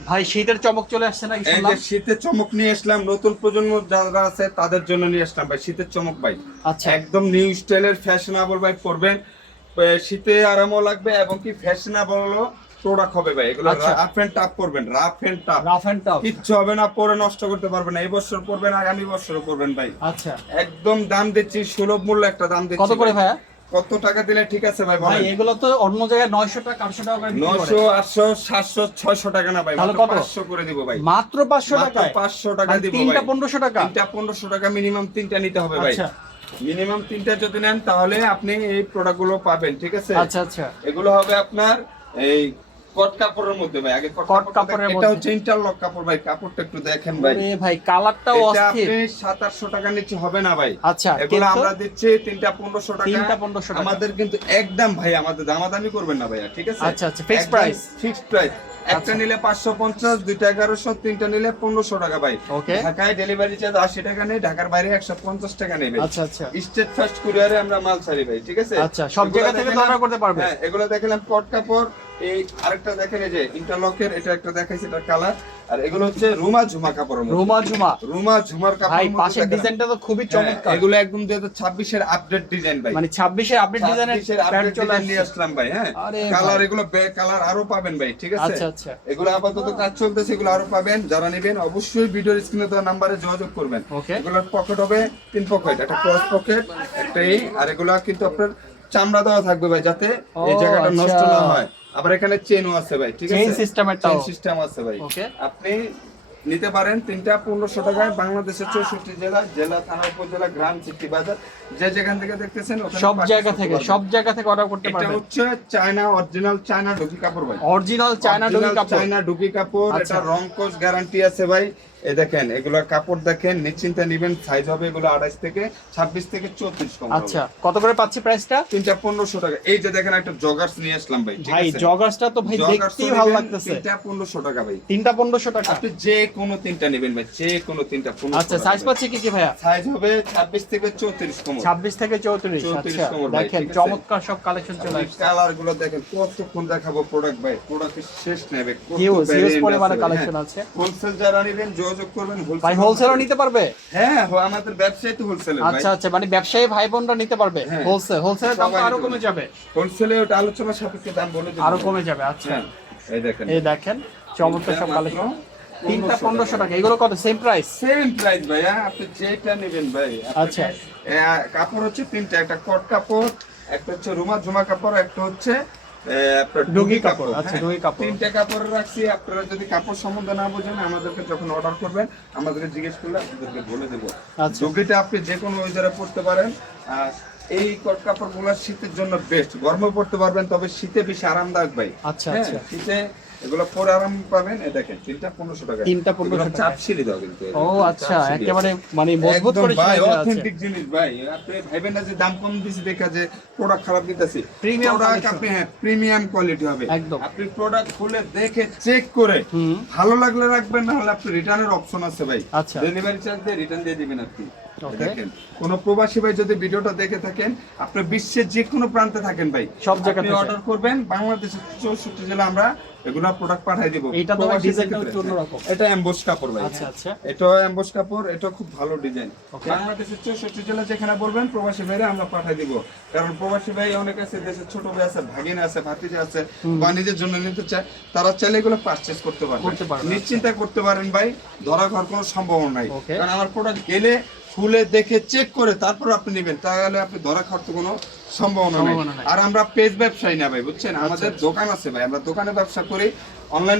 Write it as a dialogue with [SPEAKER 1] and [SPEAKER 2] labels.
[SPEAKER 1] ভাই শীতের চমক চলে আসছে না
[SPEAKER 2] যে শীতের চমক নিয়ে আসলাম নতুন প্রজন্ম যারা আছে তাদের জন্য নিয়ে আসলাম ভাই শীতের চমক ভাই।
[SPEAKER 1] আচ্ছা।
[SPEAKER 2] একদম নিউ স্টাইলের ফ্যাশনেবল ভাই পরবেন। শীতে আরামও লাগবে এবং কি ফ্যাশনেবল প্রোডাক্ট হবে ভাই এগুলো
[SPEAKER 1] আচ্ছা।
[SPEAKER 2] রাফ এন্ড টাপ পরবেন rough and tough
[SPEAKER 1] rough and tough
[SPEAKER 2] কিচ্ছু হবে না পরে নষ্ট করতে পারবেন না এই বছর পরবেন আগামী বছরও পরবেন ভাই।
[SPEAKER 1] আচ্ছা।
[SPEAKER 2] একদম দাম দিচ্ছি সুলভ মূল্য একটা দাম দিচ্ছি
[SPEAKER 1] কত করে
[SPEAKER 2] ভাই।
[SPEAKER 1] ভাইয়া?
[SPEAKER 2] কত টাকা দিলে ঠিক আছে ভাই
[SPEAKER 1] ভাই এগুলো তো অন্য জায়গায় নয়শো টাকা আটশো টাকা করে বিক্রি করে।
[SPEAKER 2] নশো আটশো সাতশো ছয়শো টাকা না ভাই
[SPEAKER 1] তাহলে কত?
[SPEAKER 2] পাঁচশো করে দিব ভাই।
[SPEAKER 1] মাত্র পাঁচশো
[SPEAKER 2] টাকা
[SPEAKER 1] টাকায়?
[SPEAKER 2] পাঁচশো টাকা দিব
[SPEAKER 1] তিনটা
[SPEAKER 2] ভাই।
[SPEAKER 1] পনেরোশো টাকা?
[SPEAKER 2] তিনটা পনেরোশো টাকা মিনিমাম তিনটা নিতে হবে ভাই।
[SPEAKER 1] আচ্ছা।
[SPEAKER 2] মিনিমাম তিনটা যদি নেন তাহলে আপনি এই প্রোডাক্টগুলো পাবেন ঠিক আছে?
[SPEAKER 1] আচ্ছা আচ্ছা।
[SPEAKER 2] এগুলো হবে আপনার এই কট কাপড়ের মধ্যে ভাই আগে কট
[SPEAKER 1] কট
[SPEAKER 2] কাপড় এটা হচ্ছে ইন্টারলক কাপড় ভাই কাপড়টা একটু দেখেন ভাই।
[SPEAKER 1] আরে ভাই কালারটাও
[SPEAKER 2] এটা আপনি সাত টাকা নিচে হবে না ভাই।
[SPEAKER 1] আচ্ছা
[SPEAKER 2] এগুলো আমরা দিচ্ছি তিনটা পনেরোশো টাকা।
[SPEAKER 1] তিনটা 1500 টাকা।
[SPEAKER 2] আমাদের কিন্তু একদম ভাই আমাদের দামাদামি করবেন না ভাইয়া ঠিক আছে?
[SPEAKER 1] আচ্ছা, আচ্ছা।
[SPEAKER 2] ফিক্সড প্রাইস একটা। নিলে পাঁচশো পঞ্চাশ দুইটা এগারোশো তিনটা নিলে পনেরোশো টাকা ভাই. ঢাকায় ডেলিভারি চার্জ আশি টাকা নেই ঢাকার বাইরে একশো পঞ্চাশ টাকা ভাই।
[SPEAKER 1] আচ্ছা আচ্ছা।
[SPEAKER 2] স্টেট ফার্স্ট কুরিয়ারে আমরা মাল ছাড়ি ভাই ঠিক আছে?
[SPEAKER 1] আচ্ছা, সব জায়গা থেকে করতে পারবে।
[SPEAKER 2] হ্যাঁ এগুলো দেখালাম কট কাপড়। এই আরেকটা দেখেন এই যে ইন্টারলকের এটা একটা দেখাইছে এটা কালার আর এগুলো হচ্ছে রুমা ঝুমা কাপড়ের মধ্যে।
[SPEAKER 1] রুমা ঝুমা।
[SPEAKER 2] রুমা ঝুমার
[SPEAKER 1] ভাই পাশের ডিজাইনটা তো খুবই চমৎকার।
[SPEAKER 2] এগুলো একদম দুই হাজার আপডেট ডিজাইন ভাই।
[SPEAKER 1] মানে ছাব্বিশে আপডেট ডিজাইনের প্যান্ট চলে
[SPEAKER 2] নিয়ে আসলাম ভাই হ্যাঁ। কালার এগুলো কালার আরও পাবেন ভাই ঠিক আছে?
[SPEAKER 1] আচ্ছা আচ্ছা।
[SPEAKER 2] এগুলো আপাতত কাজ চলতেছে এগুলো আরও পাবেন। যারা নেবেন অবশ্যই ভিডিওর স্ক্রিনে দেওয়া নাম্বারে যোগাযোগ করবেন. এগুলোর পকেট হবে তিন পকেট একটা ক্রস পকেট একটা এই আর এগুলো কিন্তু আপনার চামড়া দেওয়া থাকবে ভাই যাতে এই জায়গাটা
[SPEAKER 1] আচ্ছা।
[SPEAKER 2] নষ্ট না হয়। আবার এখানে চেনও আছে ভাই ঠিক আছে?
[SPEAKER 1] system এরটাও।
[SPEAKER 2] চেন সিস্টেম আছে ভাই।
[SPEAKER 1] Okay.
[SPEAKER 2] আপনি নিতে পারেন তিনটা পনেরোশো টাকায় বাংলাদেশের চৌষট্টি জেলা জেলা থানা উপজেলা গ্রাম সিটি বাজার। যে যেখান থেকে দেখতেছেন
[SPEAKER 1] সব জায়গা থেকে সব জায়গা থেকে অর্ডার করতে পারবেন।
[SPEAKER 2] এটা হচ্ছে চায়না অরিজিনাল চায়না ঢুকি কাপড় ভাই।
[SPEAKER 1] অরিজিনাল চায়না
[SPEAKER 2] Original
[SPEAKER 1] কাপড়।
[SPEAKER 2] চায়না ঢুকি কাপড়
[SPEAKER 1] আচ্ছা।
[SPEAKER 2] এটা রং কোচ গ্যারান্টি আছে ভাই। এই দেখেন এগুলো কাপড় দেখেন নিশ্চিন্তে নিবেন সাইজ হবে এগুলো আড়াইশ থেকে ছাব্বিশ থেকে চৌত্রিশ কম
[SPEAKER 1] আচ্ছা কত করে পাচ্ছি প্রাইসটা
[SPEAKER 2] তিনটা পনেরোশো টাকা। এই যে দেখেন একটা জগার্স নিয়ে আসলাম ভাই
[SPEAKER 1] ভাই জগার্সটা তো ভাই দেখতেই ভালো লাগতেছে।
[SPEAKER 2] তিনটা পনেরোশো টাকা ভাই।
[SPEAKER 1] তিনটা পনেরোশো টাকা?
[SPEAKER 2] আপনি যে কোনো তিনটা নেবেন ভাই যে কোনো তিনটা
[SPEAKER 1] আচ্ছা সাইজ পাচ্ছি কি কি ভাইয়া?
[SPEAKER 2] সাইজ হবে ছাব্বিশ থেকে চৌত্রিশ কম
[SPEAKER 1] ছাব্বিশ থেকে চৌত্রিশ
[SPEAKER 2] 34
[SPEAKER 1] আচ্ছা দেখেন চমৎকার সব কালেকশন চলে আসছে।
[SPEAKER 2] কালারগুলো দেখেন কতক্ষণ দেখাবো প্রোডাক্ট ভাই? প্রোডাক্ট শেষ নেবে
[SPEAKER 1] পরিমাণে collection আছে।
[SPEAKER 2] হোলসেল যারা নেবেন যোগাযোগ করবেন
[SPEAKER 1] ভাই হোলসেলও নিতে পারবে?
[SPEAKER 2] হ্যাঁ আমাদের ব্যবসায় তো হোলসেলে ভাই।
[SPEAKER 1] আচ্ছা আচ্ছা মানে ব্যবসায়ী ভাই বোনরা নিতে পারবে?
[SPEAKER 2] হ্যাঁ।
[SPEAKER 1] হোলসেল হোলসেলের দাম
[SPEAKER 2] আরও
[SPEAKER 1] কমে যাবে।
[SPEAKER 2] হোলসেলে ওটা আলোচনা সাপেক্ষে দাম বলে দেবো
[SPEAKER 1] আরও কমে যাবে আচ্ছা।
[SPEAKER 2] হ্যাঁ এই দেখেন।
[SPEAKER 1] এই দেখেন চমৎকার সব কালেকশন তিনটা
[SPEAKER 2] 1500
[SPEAKER 1] পনেরোশো টাকা এগুলো কত? সেম প্রাইস
[SPEAKER 2] সেম প্রাইস ভাইয়া আপনি যেটা নেবেন ভাই।
[SPEAKER 1] আচ্ছা।
[SPEAKER 2] কাপড় হচ্ছে তিনটা একটা কট কাপড় একটা হচ্ছে রুমা ঝুমা কাপড় একটা হচ্ছে
[SPEAKER 1] ডুগি কাপড়, আচ্ছা। কাপড়।
[SPEAKER 2] তিনটা কাপড় রাখছি আপনারা যদি কাপড় সম্বন্ধে না বোঝেন আমাদেরকে যখন অর্ডার করবেন আমাদেরকে জিজ্ঞেস করলে আপনাদেরকে বলে দেবো
[SPEAKER 1] আচ্ছা।
[SPEAKER 2] ডুগিটা আপনি যে কোনো ওয়েদারে পড়তে পারেন আর এই কট কাপড় শীতের জন্য বেস্ট গরমে পড়তে পারবেন তবে শীতে বেশি আরামদায়ক ভাই
[SPEAKER 1] আচ্ছা,
[SPEAKER 2] হ্যাঁ,
[SPEAKER 1] আচ্ছা।
[SPEAKER 2] শীতে এগুলো পরে আরাম পাবেন। দেখেন তিনটা টাকা।
[SPEAKER 1] তিনটা 1500
[SPEAKER 2] চাপ সিঁড়ি দাও কিন্তু
[SPEAKER 1] ও আচ্ছা একেবারে মানে মজবুত করে
[SPEAKER 2] ভাই অথেন্টিক জিনিস ভাই। আপনি ভাইবেন না যে দাম কম দিছি দেখা যে প্রোডাক্ট খারাপ দিতেছি। প্রোডাক্ট আপনি হ্যাঁ প্রিমিয়াম কোয়ালিটি হবে।
[SPEAKER 1] একদম।
[SPEAKER 2] আপনি প্রোডাক্ট খুলে দেখে চেক করে ভালো লাগলে রাখবেন না হলে আপনি রিটার্নের অপশন আছে ভাই।
[SPEAKER 1] আচ্ছা।
[SPEAKER 2] ডেলিভারি চার্জ দিয়ে রিটার্ন দিয়ে দিবেন আপনি. দেখেন কোন প্রবাসী ভাই যদি ভিডিওটা দেখে থাকেন আপনি বিশ্বের যে কোনো প্রান্তে থাকেন ভাই
[SPEAKER 1] সব জায়গা থেকে।
[SPEAKER 2] অর্ডার করবেন বাংলাদেশের চৌষট্টি জেলা আমরা এগুলো প্রোডাক্ট পাঠিয়ে দিব।
[SPEAKER 1] এইটা তো ডিজাইনটা একটু অন্যরকম।
[SPEAKER 2] এটা এমবোস কাপড় ভাই।
[SPEAKER 1] আচ্ছা আচ্ছা।
[SPEAKER 2] এটা এমবোস কাপড় এটা খুব ভালো ডিজাইন বাংলাদেশের চৌষট্টি জেলা যেখানে বলবেন প্রবাসী ভাইরা আমরা পাঠিয়ে দিব। কারণ প্রবাসী ভাই অনেক আছে দেশের ছোট ভাই আছে ভাগিনা আছে ভাতিজা আছে বা নিজের জন্য নিতে চায় তারা চাইলে এগুলো পারচেস করতে পারবে।
[SPEAKER 1] করতে
[SPEAKER 2] নিশ্চিন্তা করতে পারেন ভাই ধরা ঘর কোনো সম্ভাবনা নাই। কারণ আমার প্রোডাক্ট গেলে খুলে দেখে চেক করে তারপর আপনি নেবেন। তাহলে আপনি ধরা খাওয়ার তো কোনো
[SPEAKER 1] সম্ভাবনা নেই।
[SPEAKER 2] আর আমরা পেজ ব্যবসায়ী না ভাই বুঝছেন? আমাদের দোকান আছে ভাই আমরা দোকানে ব্যবসা করি অনলাইনে